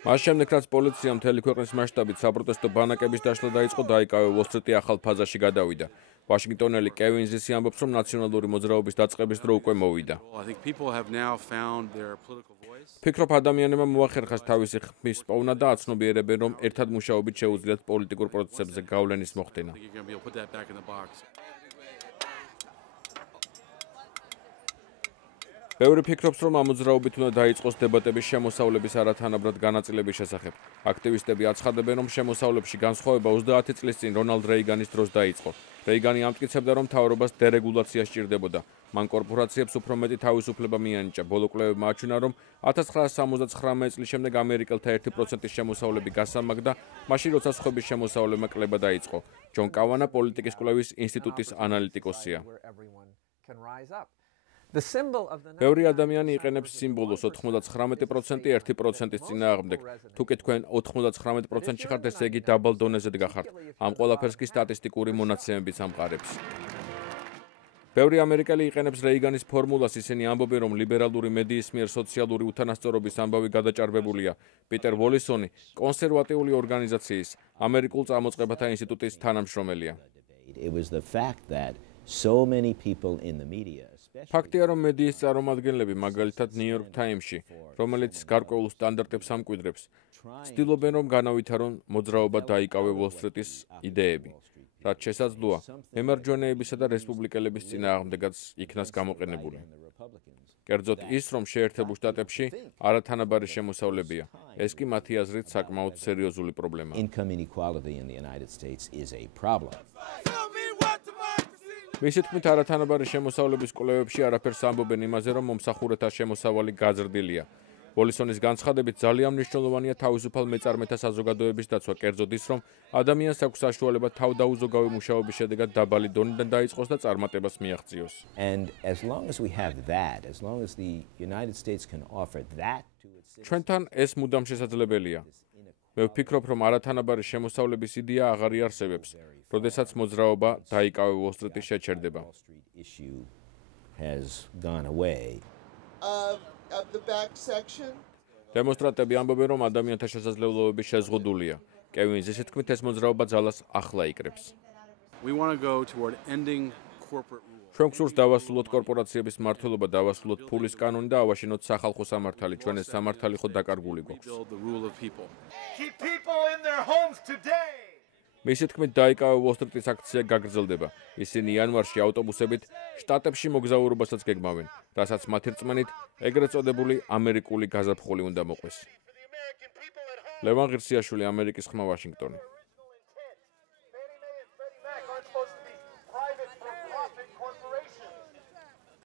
მას შემდეგ, რაც პოლიციამ მთელი ქვეყნის მასშტაბით საპროტესტო ბანაკების დაშლა დაიწყო, დაიკავე უოლ-სტრიტი ახალ ფაზაში გადავიდა. ვაშინგტონელი კევინზისი ამბობს, რომ ნაციონალური მოძრაობის დაწყების დრო უკვე მოვიდა. ფიქრობ, ადამიანებმა მოახერხეს თავისი ხმის პოვნა და აცნობიერებენ, რომ ერთად მუშაობით შეუძლიათ პოლიტიკურ პროცესებზე გავლენის მოხდენა. ბევრი ფიქრობს, რომ ამ მოძრაობით უნდა დაიწყოს დებატების შემოსავლების არათანაბრად განაწილების შესახებ. აქტივისტები აცხადებენ, რომ შემოსავლებში განსხვავება 30 წლის წინ რონალდ რეიგანის დროს დაიწყო. რეიგანი ამტკიცებდა, რომ მთავრობას დერეგულაცია სჭირდებოდა. მან კორპორაციებს უფრო მეტი თავისუფლება მიანიჭა. ბოლო კვლევებმა აჩვენა, რომ 1979 წლის შემდეგ ამერიკელთა 1%-ის შემოსავლები გასამაგდა, მაშინ როცა სხვების შემოსავლებმა კლება დაიწყო. ჯონ კავანა პოლიტიკის კვლევის ინსტიტუტის ანალიტიკოსია. ბევრი ადამიანი იყენებს სიმბოლოს 99% 1%-ის წინააღმდეგ. თუკი თქვენ 99%-ში ხართ, ესე იგი დაბალ დონეზე გახართ. ამ ყველაფერს კი სტატისტიკური მონაცემებიც ამყარებს. ბევრი ამერიკელი იყენებს რეიგანის ფორმულას, ისინი ამბობენ, რომ ლიბერალური მედიის მიერ სოციალური უთანასწორობის ამბავი გადაჭარბებულია. პიტერ ვოლისონი კონსერვატიული ორგანიზაციის ამერიკულ წამოწყებათა ინსტიტუტის თანამშრომელია. ფაქტია, რომ მედიის წარმომადგენლები, მაგალითად ნიუ-იორკ თაიმსში, რომელიც გარკვეულ სტანდარტებს ამკვიდრებს, ცდილობენ, რომ განავითარონ მოძრაობა დაიკავე უოლ-სტრიტის იდეები. რაც შესაძლოა, მემარჯვენეებისა და რესპუბლიკელების წინააღმდეგაც იქნას გამოყენებული. კერძოდ ის, რომ შეერთებულ შტატებში არათანაბარი შემოსავლებია, ეს კი მათი აზრით საკმაოდ სერიოზული პრობლემაა. მისი თქმით, არათანაბარი შემოსავლების კვლევებში არაფერს ამბობენ იმაზე, რომ მომსახურეთა შემოსავალი გაზრდილია. ვოლისონის განცხადებით, ძალიან მნიშვნელოვანია თავისუფალ მეწარმეთა საზოგადოების დაცვა, კერძოდ ის, რომ ადამიანს აქვს საშუალება თავდაუზოგავი მუშაობის შედეგად დაბალი დონიდან დაიწყოს და წარმატებას მიაღწიოს. ჩვენთან ეს მუდამ შესაძლებელია. მე ვფიქრობ, რომ არათანაბარი შემოსავლების იდეა აღარ იარსებებს, როდესაც მოძრაობა დაიკავე უოლ-სტრიტი შეჩერდება. დემონსტრანტები ამბობენ, რომ ადამიანთა შესაძლებლობები შეზღუდულია. კევინზის თქმით, ეს მოძრაობა ძალას ახლა იკრებს. ჩვენ გვსურს დავასრულოთ კორპორაციების მმართველობა, დავასრულოთ ფულის კანონი და ავაშენოთ სახალხო სამართალი. ჩვენ ეს სამართალი ხო დაკარგული გვაქვს. მისი თქმით, დაიკავე უოლ-სტრიტის აქცია გაგრძელდება. ისინი იანვარში ავტობუსებით შტატებში მოგზაურობასაც გეგმავენ, რასაც მათი რწმენით ეგრეთ წოდებული ამერიკული გაზაფხული უნდა მოყვეს. ლევან ღირსიაშვილი, ამერიკის ხმა, ვაშინგტონი.